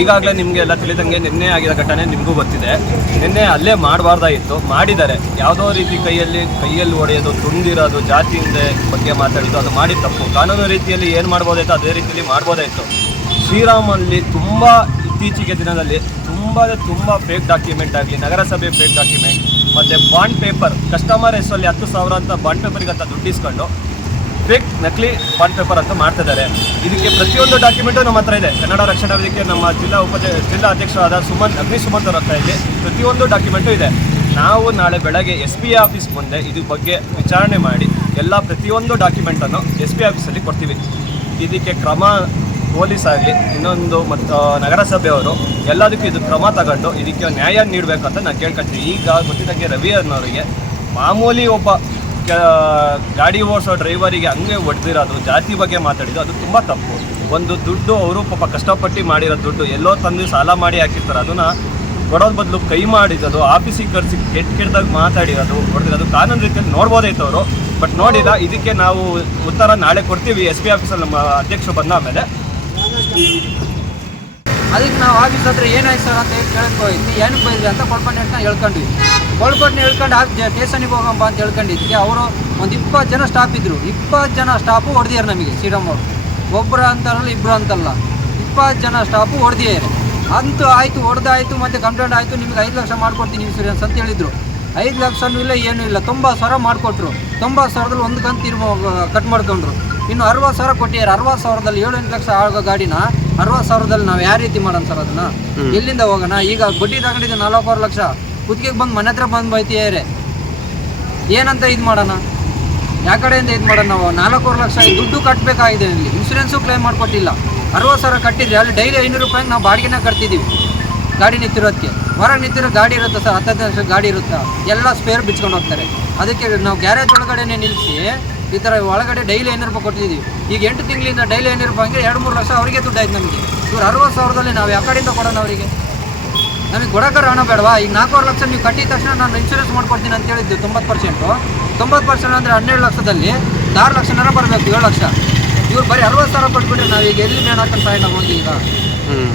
ಈಗಾಗಲೇ ನಿಮಗೆ ಎಲ್ಲ ತಿಳಿದಂಗೆ ನಿನ್ನೆ ಆಗಿದ ಘಟನೆ ನಿಮಗೂ ಗೊತ್ತಿದೆ. ನಿನ್ನೆ ಅಲ್ಲೇ ಮಾಡಬಾರ್ದಾಗಿತ್ತು. ಮಾಡಿದ್ದಾರೆ. ಯಾವುದೋ ರೀತಿ ಕೈಯಲ್ಲಿ ಕೈಯಲ್ಲಿ ಒಡೆಯೋದು ತುಂಡಿರೋದು ಜಾತಿಯಿಂದ ಬಗ್ಗೆ ಮಾತಾಡಿದ್ದು, ಅದು ಮಾಡಿ ತಪ್ಪು. ಕಾನೂನು ರೀತಿಯಲ್ಲಿ ಏನು ಮಾಡ್ಬೋದಾಯ್ತು ಅದೇ ರೀತಿಯಲ್ಲಿ ಮಾಡ್ಬೋದಾಯಿತು. ಶ್ರೀರಾಮಲ್ಲಿ ತುಂಬ ಇತ್ತೀಚೆಗೆ ದಿನದಲ್ಲಿ ತುಂಬ ತುಂಬ ಫೇಕ್ ಡಾಕ್ಯುಮೆಂಟ್ ಆಗಲಿ, ನಗರಸಭೆ ಫೇಕ್ ಡಾಕ್ಯುಮೆಂಟ್ ಮತ್ತು ಬಾಂಡ್ ಪೇಪರ್ ಕಸ್ಟಮರ್ ಹೆಸರಲ್ಲಿ ಹತ್ತು ಸಾವಿರ ಅಂತ ಬಾಂಡ್ ಪೇಪರಿಗೆ ಅಂತ ದುಡ್ಡು ಇಸ್ಕೊಂಡು ಫೇಕ್ ನಕಲಿ ಬಾಂಡ್ ಪೇಪರ್ ಅಂತ ಮಾಡ್ತಿದ್ದಾರೆ. ಇದಕ್ಕೆ ಪ್ರತಿಯೊಂದು ಡಾಕ್ಯುಮೆಂಟು ನಮ್ಮ ಹತ್ರ ಇದೆ. ಕನ್ನಡ ರಕ್ಷಣಾ ವೇದಿಕೆ ನಮ್ಮ ಜಿಲ್ಲಾ ಉಪ ಜಿಲ್ಲಾ ಅಧ್ಯಕ್ಷರಾದ ಸುಮಂತ್ ಅಗ್ನಿ ಸುಮಂತ್ ಅವರ ಹತ್ರ ಇದೆ. ಪ್ರತಿಯೊಂದು ಡಾಕ್ಯುಮೆಂಟು ಇದೆ. ನಾವು ನಾಳೆ ಬೆಳಗ್ಗೆ ಎಸ್ ಪಿ ಆಫೀಸ್ ಮುಂದೆ ಇದ್ರ ಬಗ್ಗೆ ವಿಚಾರಣೆ ಮಾಡಿ ಎಲ್ಲ ಪ್ರತಿಯೊಂದು ಡಾಕ್ಯುಮೆಂಟನ್ನು ಎಸ್ ಪಿ ಆಫೀಸಲ್ಲಿ ಕೊಡ್ತೀವಿ. ಇದಕ್ಕೆ ಕ್ರಮ ಪೊಲೀಸ್ ಆಗಲಿ, ಇನ್ನೊಂದು ಮತ್ತು ನಗರಸಭೆಯವರು ಎಲ್ಲದಕ್ಕೂ ಇದು ಕ್ರಮ ತಗೊಂಡು ಇದಕ್ಕೆ ನ್ಯಾಯ ನೀಡಬೇಕಂತ ನಾನು ಕೇಳ್ಕೊಳ್ತೀನಿ ಈಗ ಗೊತ್ತಿದ್ದಂಗೆ ರವಿ ಅನ್ನೋರಿಗೆ ಮಾಮೂಲಿ ಒಬ್ಬ ಗಾಡಿ ಓಡಿಸೋ ಡ್ರೈವರಿಗೆ ಹಂಗೆ ಹೊಡೆದಿರೋದು ಜಾತಿ ಬಗ್ಗೆ ಮಾತಾಡಿದ್ದು ಅದು ತುಂಬ ತಪ್ಪು. ಒಂದು ದುಡ್ಡು ಅವರು ಪಾಪ ಕಷ್ಟಪಟ್ಟು ಮಾಡಿರೋ ದುಡ್ಡು ಎಲ್ಲೋ ತಂದು ಸಾಲ ಮಾಡಿ ಹಾಕಿರ್ತಾರೆ ಅದನ್ನು ಕೊಡೋದ್ ಬದಲು ಕೈ ಮಾಡಿದ್ದು ಆಫೀಸಿಗೆ ಕರೆಸಿ ಕೆಟ್ಟ ಕೆಟ್ಟದಾಗ ಮಾತಾಡಿರೋದು ಹೊಡೆದಿರೋದು ಕಾನೂನು ರೀತಿಯಲ್ಲಿ ನೋಡ್ಬೋದಾಯ್ತು ಅವರು. ಬಟ್ ನೋಡಿಲ್ಲ ಇದಕ್ಕೆ ನಾವು ಉತ್ತರ ನಾಳೆ ಕೊಡ್ತೀವಿ ಎಸ್ ಪಿ ಆಫೀಸಲ್ಲಿ ನಮ್ಮ ಅಧ್ಯಕ್ಷರು ಬಂದ ಮೇಲೆ ಅದಕ್ಕೆ ನಾವು ಆಫೀಸ್ ಹತ್ರ ಏನಾಯ್ತು ಸರ್ ಅಂತ ಹೇಳಿ ಕೇಳಕ್ ಏನು ಬೈದ್ರಿ ಅಂತ ಕೊಳ್ಪಟ್ಟೆನ ಹೇಳ್ಕೊಂಡ್ವಿ ಕೊಳ್ಪಟ್ಟೆ ಹೇಳ್ಕೊಂಡು ಆ ಸ್ಟೇಷನಿಗೆ ಹೋಗಂಬ ಅಂತ ಹೇಳ್ಕೊಂಡಿದ್ದಕ್ಕೆ ಅವರು ಒಂದು ಇಪ್ಪತ್ತು ಜನ ಸ್ಟಾಫ್ ಇದ್ದರು ಇಪ್ಪತ್ತು ಜನ ಸ್ಟಾಪು ಹೊಡೆದಿಯರು ನಮಗೆ, ಶ್ರೀರಾಮ್ ಅವರು. ಒಬ್ಬರು ಅಂತಲ್ಲ ಇಬ್ಬರು ಅಂತಲ್ಲ. ಇಪ್ಪತ್ತು ಜನ ಸ್ಟಾಪು ಹೊಡೆದಿದ್ದಾರೆ ಅಂತೂ ಆಯಿತು ಹೊಡೆದಾಯಿತು ಮತ್ತು ಕಂಪ್ಲೇಂಟ್ ಆಯಿತು, ನಿಮಗೆ ಐದು ಲಕ್ಷ ಮಾಡ್ಕೊಡ್ತೀನಿ ಇನ್ಸೂರೆನ್ಸ್ ಅಂತ ಹೇಳಿದರು. ಐದು ಲಕ್ಷನೂ ಇಲ್ಲ, ಏನೂ ಇಲ್ಲ. ತುಂಬ ಸಾವಿರ ಮಾಡಿಕೊಟ್ರು. ತುಂಬ ಸಾವಿರದಲ್ಲಿ ಒಂದು ಕಂತು ಇರ್ಬೋ ಕಟ್ ಮಾಡ್ಕೊಂಡ್ರು. ಇನ್ನು ಅರವತ್ತು ಸಾವಿರ ಕೊಟ್ಟಿದ್ದಾರೆ. ಅರವತ್ತು ಸಾವಿರದಲ್ಲಿ ಏಳು ಎಂಟು ಲಕ್ಷ ಆಗೋ ಗಾಡಿನ ಅರವತ್ತು ಸಾವಿರದಲ್ಲಿ ನಾವು ಯಾವ ರೀತಿ ಮಾಡೋಣ ಸರ್ ಅದನ್ನ? ಎಲ್ಲಿಂದ ಹೋಗೋಣ? ಈಗ ಬಡ್ಡಿ ತಗೊಂಡಿದ್ದು ನಾಲ್ಕೂವರೆ ಲಕ್ಷ. ಕುತ್ತಿಗೆಗೆ ಬಂದು ಮನೆ ಹತ್ರ ಬಂದು ಬೈತಿದ್ದಾರೆ ಏನಂತ ಇದು ಮಾಡೋಣ? ಯಾವ ಕಡೆಯಿಂದ ಇದು ಮಾಡೋಣ ನಾವು? ನಾಲ್ಕೂವರೆ ಲಕ್ಷ ದುಡ್ಡು ಕಟ್ಟಬೇಕಾಗಿದೆ ಇಲ್ಲಿ. ಇನ್ಸೂರೆನ್ಸು ಕ್ಲೈಮ್ ಮಾಡಿಕೊಟ್ಟಿಲ್ಲ. ಅರವತ್ತು ಸಾವಿರ ಕಟ್ಟಿದ್ರೆ ಅಲ್ಲಿ ಡೈಲಿ ಐನೂರು ರೂಪಾಯಿಗೆ ನಾವು ಬಾಡಿಗೆನ ಕಟ್ತಿದ್ದೀವಿ ಗಾಡಿ ನಿಂತಿರೋದಕ್ಕೆ ಹೊರಗೆ ನಿಂತಿರೋ ಗಾಡಿ ಇರುತ್ತೆ ಸರ್? ಹತ್ತು ಹತ್ತು ಲಕ್ಷ ಗಾಡಿ ಇರುತ್ತೆ? ಎಲ್ಲ ಸ್ಪೇರ್ ಬಿಚ್ಕೊಂಡು ಹೋಗ್ತಾರೆ. ಅದಕ್ಕೆ ನಾವು ಗ್ಯಾರೇಜ್ ಒಳಗಡೆನೆ ನಿಲ್ಲಿಸಿ ಈ ಥರ ಒಳಗಡೆ ಡೈಲಿ ಐನೂರು ರೂಪಾಯಿ ಕೊಟ್ಟಿದ್ದೀವಿ. ಈಗ ಎಂಟು ತಿಂಗಳಿಂದ ಡೈಲಿ ಐನೂರು ರೂಪಾಯಿ ಹಂಗೆ ಎರಡು ಮೂರು ಲಕ್ಷ ಅವರಿಗೆ ದುಡ್ಡು ಆಯ್ತು ನಮಗೆ. ಇವ್ರು ಅರವತ್ತು ಸಾವಿರದಲ್ಲಿ ನಾವು ಯಾವ ಕಡೆಯಿಂದ ಕೊಡೋಣ ಅವರಿಗೆ? ನಮಗೆ ಕೊಡೋಕ್ಕಾರ ಹಣ ಬೇಡವಾ? ಈಗ ನಾಲ್ಕೂವರೆ ಲಕ್ಷ ನೀವು ಕಟ್ಟಿದ ತಕ್ಷಣ ನಾನು ಇನ್ಶೂರೆನ್ಸ್ ಮಾಡ್ಕೊಡ್ತೀನಿ ಅಂತ ಹೇಳಿದ್ದು ತೊಂಬತ್ತು ಪರ್ಸೆಂಟು ತೊಂಬತ್ತು ಪರ್ಸೆಂಟ್ ಅಂದರೆ ಹನ್ನೆರಡು ಲಕ್ಷದಲ್ಲಿ ಆರು ಲಕ್ಷನಾರ ಬರಬೇಕು ಏಳು ಲಕ್ಷ. ಇವ್ರು ಬರೀ ಅರವತ್ತು ಸಾವಿರ ಕೊಟ್ಬಿಟ್ರೆ ನಾವು ಈಗ ಎಲ್ಲಿ ಮೇಣ ಹಾಕೊಂಡು ಸಾಯಣ ಹೋಗಿ ಈಗ.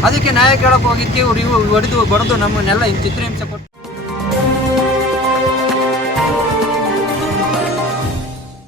ಅದಕ್ಕೆ ನ್ಯಾಯ ಕೇಳಕ್ಕೆ ಹೋಗಿತ್ತು ಇವ್ರು ಇವು ಹೊಡೆದು ಬಡ್ದು ನಮ್ಮನ್ನೆಲ್ಲ ಹಿಂಗೆ ಚಿತ್ರಹಿಂಸೆ ಕೊಟ್ಟು